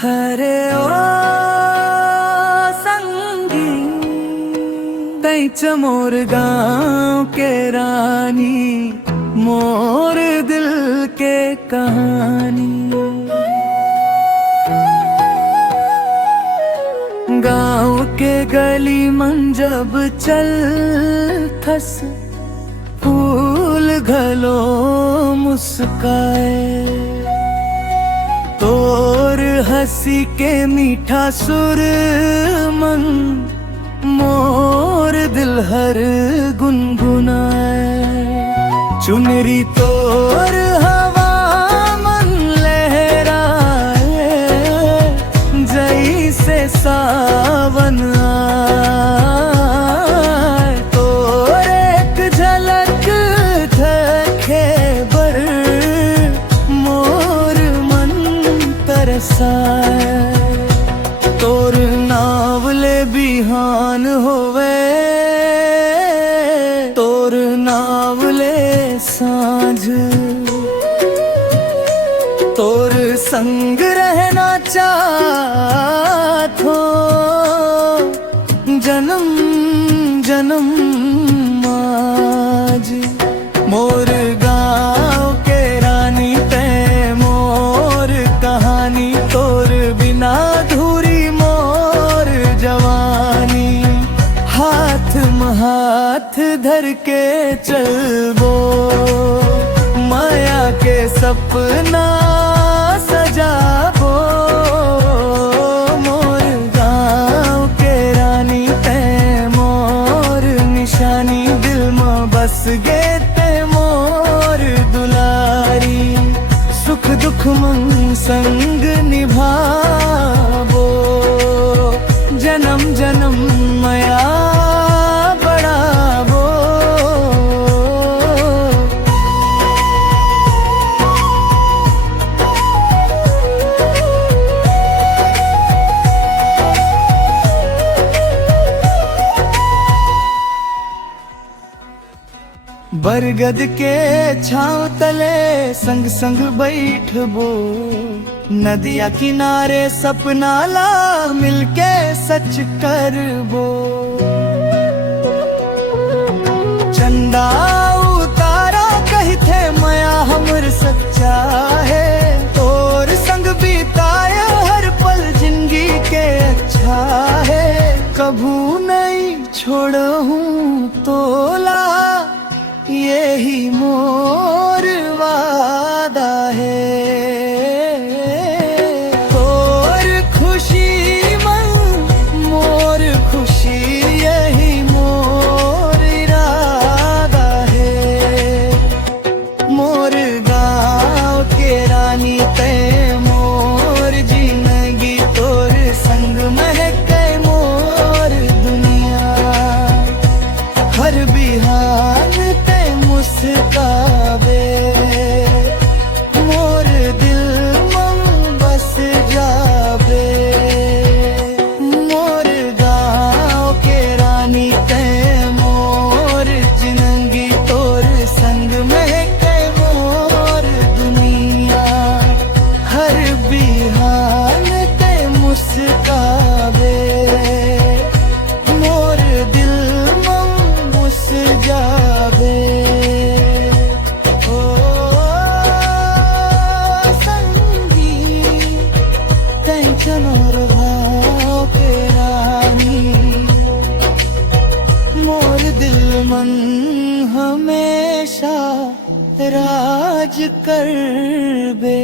हरे ओ संगी तैच मोर गाँव के रानी, मोर दिल के कहानी। गाँव के गली मन जब चल थस, फूल घलो मुस्काए। तोर हंसी के मीठा सुर मन, मोर दिल हर गुनगुनाए। चुनरी तोर हवा मन लहराए, जैसे सावन आए। तोर एक झलक झलके बर, मोर मन तरसाए। तोर नावले बिहान होवे, तोर नावले साँझ। तोर संग रहना चाहत हो, जन्म जन्म आज। मोर गाँव के रानी ते मोर कहानी, तोर बिना अधूरी मोर जवानी। हाथ में हाथ धर के चलबो, माया के सपना सजाबो। मोर गाँव के रानी ते मोर निशानी, दिल में बस गे ते मोर दुलारी। सुख दुख मन संग निभाबो, जन्म जन्म माया बढ़ाबो। बरगद के छाँव तले संग संग बैठबो, नदिया किनारे सपना ला मिलके सच करबो। चंदा उतारा कहते माया हमर सच्चा है, तोर संग बिताया हर पल जिंदगी के अच्छा है। कभू नहीं छोड़ूं तोला, यही मोर वादा है। तोर खुशी मन मोर खुशी, यही मोर इरादा है। मोर गाँव के रानी ते मोर जिंदगी, तोर संग महके मोर दुनिया। हर बिहान मुस्काबे, मोर दिल में बस जाबे। मोर गाँव के रानी ते मोर जिंदगी, तोर संग महके मोर दुनिया। हर बिहान ते मुस्काबे, मोर दिल में बस जाबे। मोर भाव के रानी, मोर दिल मन हमेशा राज करबे।